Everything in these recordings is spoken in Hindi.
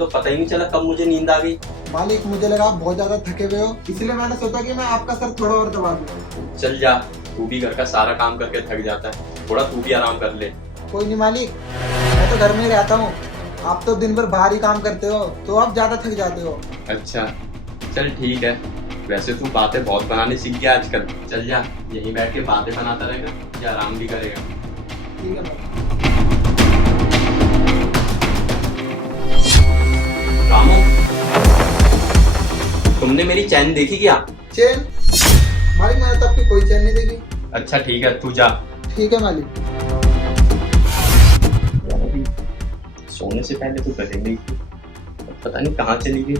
तो पता ही नहीं चला कब मुझे नींद आ गई। मालिक मुझे लगा आप बहुत ज्यादा थके हुए हो, इसलिए मैंने सोचा कि मैं आपका सर थोड़ा और दबा दूं। चल जा, तू भी घर का सारा काम करके थक जाता है, थोड़ा तू भी आराम कर ले। कोई नहीं मालिक, मैं तो घर में ही रहता हूँ, आप तो दिन भर बाहर ही काम करते हो तो आप ज्यादा थक जाते हो। अच्छा चल ठीक है, वैसे तू बातें बहुत बनाने सीख गया आजकल। चल जा, यहीं बैठ के बातें बनाता रहेगा या आराम भी करेगा। ठीक है मालिक। रामू, तुमने मेरी चैन देखी क्या? चैन? मालिक मैंने तो आपकी कोई चैन नहीं देखी। अच्छा ठीक है, तू जा। ठीक है मालिक। सोने से पहले तो गले गई थी, पता नहीं कहाँ चली गई।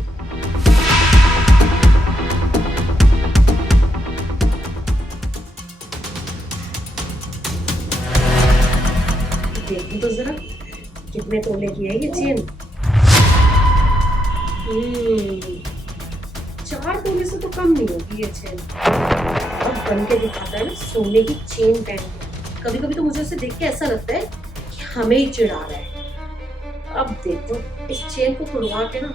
देखो तो जरा कितने तोले की है ये चेन। 4 तोले से तो कम नहीं होगी ये चेन। अब बन के दिखाता है ना सोने की चेन पहन के। कभी कभी तो मुझे उसे देख के ऐसा लगता है कि हमें ही चिढ़ा रहा है। अब देखो इस चेन को तोड़वा के ना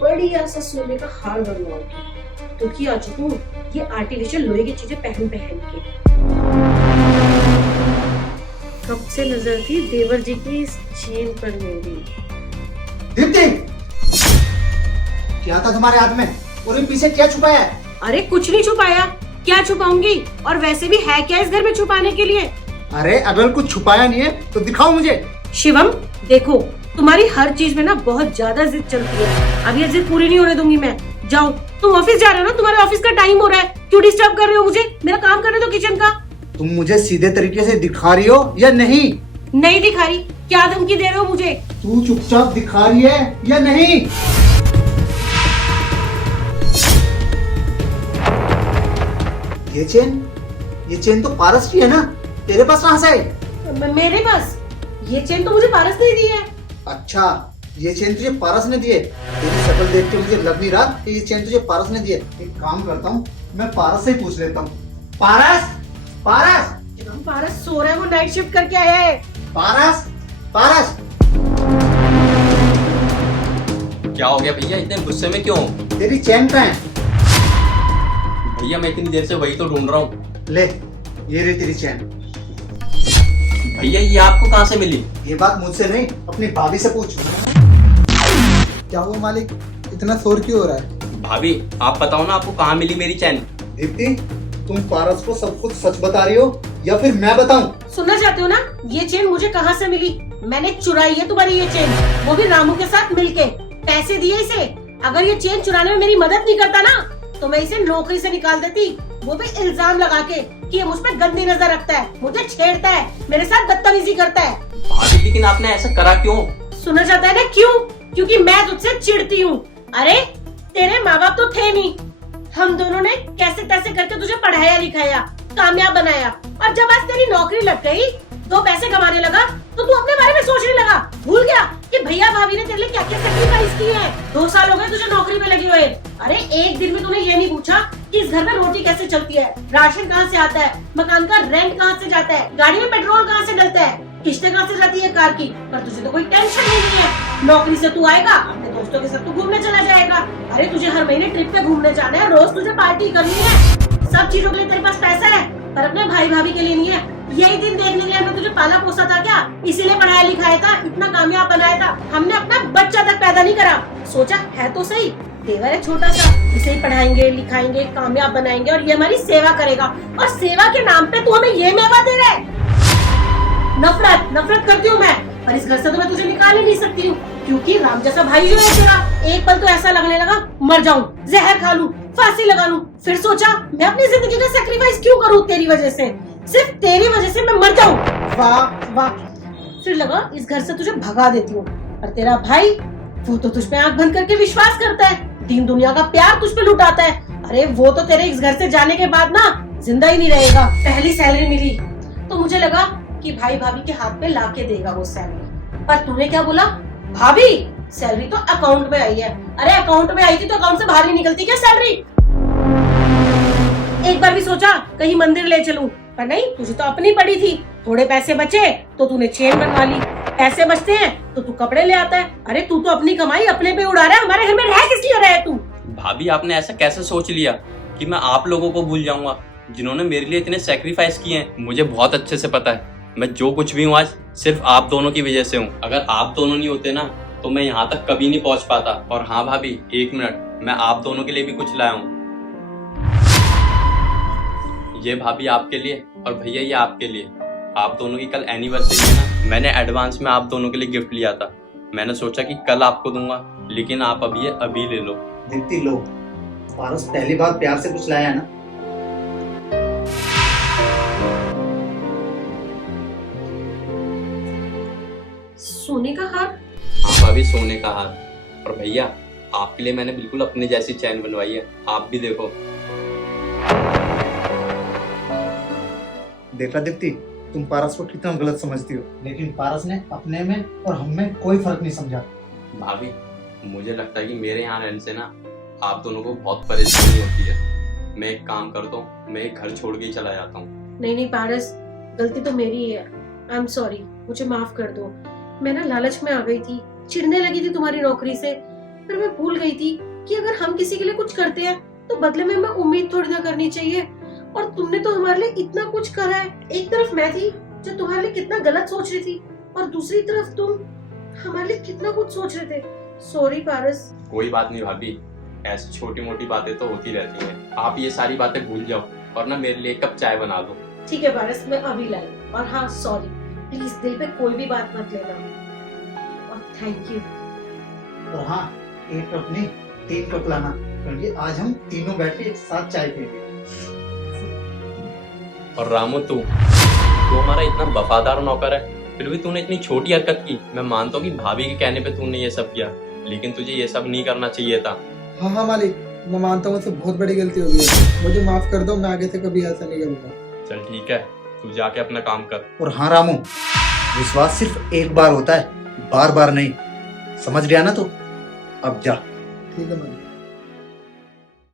बढ़िया सा सोने का हार बनवाऊंगी। तो की आ चुकी हूँ ये आर्टिफिशियल लोहे की चीजें पहन पहन के। कब से नजर थी देवर जी की इस चेन पर मेरी। दीप्ति, क्या था तुम्हारे हाथ में और इन पीछे क्या छुपाया है? अरे कुछ नहीं छुपाया, क्या छुपाऊंगी? और वैसे भी है क्या इस घर में छुपाने के लिए? अरे अगर कुछ छुपाया नहीं है तो दिखाओ मुझे। शिवम देखो, तुम्हारी हर चीज में ना बहुत ज्यादा जिद चलती है। अब ये जिद पूरी नहीं होने दूंगी मैं। जाओ, तुम ऑफिस जा रहे हो ना, तुम्हारे ऑफिस का टाइम हो रहा है। क्यों डिस्टर्ब कर रहे हो मुझे? मेरा काम करने दो किचन का। तुम मुझे सीधे तरीके से दिखा रही हो या नहीं? नहीं दिखा रही। क्या धमकी दे रहे हो मुझे? तू चुपचाप दिखा रही है या नहीं? ये चेन तो पारस की है ना, तेरे पास कहाँ से है? मेरे पास ये चेन तो मुझे पारस ने दी है। अच्छा, ये चेन तुझे पारस ने दी है? तेरी शक्ल देख के मुझे लग नहीं रहा कि ये चेन तुझे पारस ने दी है। एक काम करता हूँ, मैं पारस से ही पूछ लेता हूँ। पारस, पारस, पारस सो रहा है, वो नाइट शिफ्ट करके आया है। पारस, पारस। क्या हो गया भैया, इतने गुस्से में क्यों? तेरी चैन कहाँ है? भैया मैं इतनी देर से वही तो ढूंढ रहा हूँ। ले, ये रही तेरी चैन। भैया ये आपको कहाँ से मिली? ये बात मुझसे नहीं, अपनी भाभी से पूछ। क्या हुआ मालिक, इतना शोर क्यों हो रहा है? भाभी आप बताओ ना, आपको कहाँ मिली मेरी चैन? दीप्ति, तुम पारस को सब कुछ सच बता रही हो या फिर मैं बताऊं? सुनना चाहते हो ना, ये चेन मुझे कहाँ से मिली? मैंने चुराई है तुम्हारी ये चेन, वो भी रामू के साथ मिलके। पैसे दिए इसे। अगर ये चेन चुराने में मेरी मदद नहीं करता ना तो मैं इसे नौकरी से निकाल देती, वो भी इल्जाम लगा के कि ये मुझ पे गंदी नजर रखता है, मुझे छेड़ता है, मेरे साथ बदतमीजी करता है। भाभी लेकिन आपने ऐसा करा क्यों? सुनना चाहता है ना क्यों? क्योंकि मैं तुझसे चिढ़ती हूँ। अरे तेरे माँ बाप तो थे नहीं, हम दोनों ने कैसे तैसे करके तुझे पढ़ाया लिखाया, कामयाब बनाया, और जब आज तेरी नौकरी लग गई, 2 पैसे कमाने लगा, तो तू अपने बारे में सोचने लगा। भूल गया कि भैया भाभी ने तेरे लिए क्या क्या सैक्रिफाइस किए हैं। 2 साल हो गए तुझे नौकरी पे लगी हुए। अरे एक दिन में तूने ये नहीं पूछा कि इस घर में रोटी कैसे चलती है, राशन कहाँ से आता है, मकान का रेंट कहाँ से जाता है, गाड़ी में पेट्रोल कहाँ से डलता है, किस्तें कहाँ से जाती है कार की। पर तुझे तो कोई टेंशन नहीं है। नौकरी से तू आएगा, अपने दोस्तों के साथ तू घूमने चला जाएगा। अरे तुझे हर महीने ट्रिप पे घूमने जाना है, रोज तुझे पार्टी करनी है। सब चीजों के लिए तेरे पास पैसा है, पर अपने भाई भाभी के लिए नहीं है। यही दिन देखने के लिए हमने तुझे पाला पोसा था क्या? इसीलिए पढ़ाया लिखाया था, इतना कामयाब बनाया था। हमने अपना बच्चा तक पैदा नहीं करा। सोचा है तो सही, देवर है छोटा सा, इसे ही पढ़ाएंगे लिखाएंगे, कामयाब बनाएंगे और ये हमारी सेवा करेगा। और सेवा के नाम पे तू हमें ये मेवा दे रहा है। नफरत करती हूँ मैं, पर इस घर से तो मैं तुझे निकाल ही नहीं सकती हूँ, क्योंकि राम जैसा भाई जो है तेरा, एक पल तो ऐसा लगने लगा मर जाऊं, जहर खा लूं, फांसी लगा लूं। फिर सोचा मैं अपनी जिंदगी का सैक्रिफाइस क्यों करूं तेरी वजह से, सिर्फ तेरी वजह से मैं मर जाऊं। वाह वाह। फिर लगा इस घर से तुझे भगा देती हूँ। और तेरा भाई, वो तो तुझ पे आंख बंद करके विश्वास करता है, दीन दुनिया का प्यार तुझ पे लुटाता है। अरे वो तो तेरे इस घर से जाने के बाद ना जिंदा ही नहीं रहेगा। पहली सैलरी मिली तो मुझे लगा कि भाई भाभी के हाथ पे लाके देगा वो सैलरी, पर तूने क्या बोला? भाभी सैलरी तो अकाउंट में आई है। अरे अकाउंट में आई थी तो अकाउंट से बाहर नहीं निकलती क्या सैलरी? एक बार भी सोचा कहीं मंदिर ले चलूं, पर नहीं, तुझे तो अपनी पड़ी थी। थोड़े पैसे बचे तो तूने चेन बनवा ली। पैसे बचते हैं तो तू कपड़े ले आता है। अरे तू तो अपनी कमाई अपने पे उड़ा रहा है, हमारे घर में रह किस लिए रहा है तू? भाभी आपने ऐसा कैसे सोच लिया कि मैं आप लोगों को भूल जाऊंगा जिन्होंने मेरे लिए इतने सेक्रीफाइस किए हैं? मुझे बहुत अच्छे से पता है मैं जो कुछ भी हूँ आज सिर्फ आप दोनों की वजह से हूँ। अगर आप दोनों नहीं होते ना तो मैं यहाँ तक कभी नहीं पहुंच पाता। और हाँ भाभी, एक मिनट, मैं आप दोनों के लिए भी कुछ लाया हूँ। ये भाभी आपके लिए और भैया ये आपके लिए। आप दोनों की कल एनिवर्सरी है ना, मैंने एडवांस में आप दोनों के लिए गिफ्ट लिया था। मैंने सोचा कि कल आपको दूंगा, लेकिन आप अभी ये अभी ले लो। दीप्ति लो, पारस पहली बार प्यार से कुछ लाया है ना। सोने का हार? हाँ भाभी, सोने का हार। और भैया आपके लिए मैंने बिल्कुल अपने जैसी चैन बनवाई है, आप भी देखो। देखा दीप्ति, तुम पारस को कितना गलत समझती हो, लेकिन पारस ने अपने में और हम में कोई फर्क नहीं समझा। भाभी मुझे लगता है कि मेरे यहाँ रहने से ना आप दोनों को बहुत परेशानी होती है। मैं एक काम करता हूँ, मैं एक घर छोड़ के ही चला जाता हूँ। नहीं पारस, गलती तो मेरी है। आई एम सॉरी, मुझे माफ कर दो। मैं ना लालच में आ गई थी, चिढ़ने लगी थी तुम्हारी नौकरी से। फिर मैं भूल गई थी कि अगर हम किसी के लिए कुछ करते हैं तो बदले में हमें उम्मीद थोड़ी ना करनी चाहिए। और तुमने तो हमारे लिए इतना कुछ करा है। एक तरफ मैं थी जो तुम्हारे लिए कितना गलत सोच रही थी, और दूसरी तरफ तुम हमारे लिए कितना कुछ सोच रहे थे। सॉरी पारस। कोई बात नहीं भाभी, ऐसी छोटी मोटी बातें तो होती रहती हैं। आप ये सारी बातें भूल जाओ और ना मेरे लिए एक कप चाय बना दो। ठीक है पारस, मैं अभी लाई। और हाँ सॉरी, प्लीज दिल पे कोई भी बात मत लेना। और थैंक यू। और हाँ, एक कप नहीं 3 कप लाना, क्योंकि आज हम तीनों बैठ के एक साथ चाय पिएंगे। और रामू, तू हमारा इतना वफादार नौकर है, फिर भी तूने इतनी छोटी हरकत की। मैं मानता हूँ कि भाभी के कहने पे तूने ये सब किया, लेकिन तुझे ये सब नहीं करना चाहिए था। हाँ मालिक, मैं मानता हूँ मुझसे बहुत बड़ी गलती हो गई है, मुझे माफ कर दो। मैं आगे से कभी ऐसा नहीं करूँगा। चल ठीक है, तू जाके अपना काम कर। और हाँ रामू, विश्वास सिर्फ एक बार होता है, बार बार नहीं। समझ गया ना तू? अब जा। ठीक है मालिक।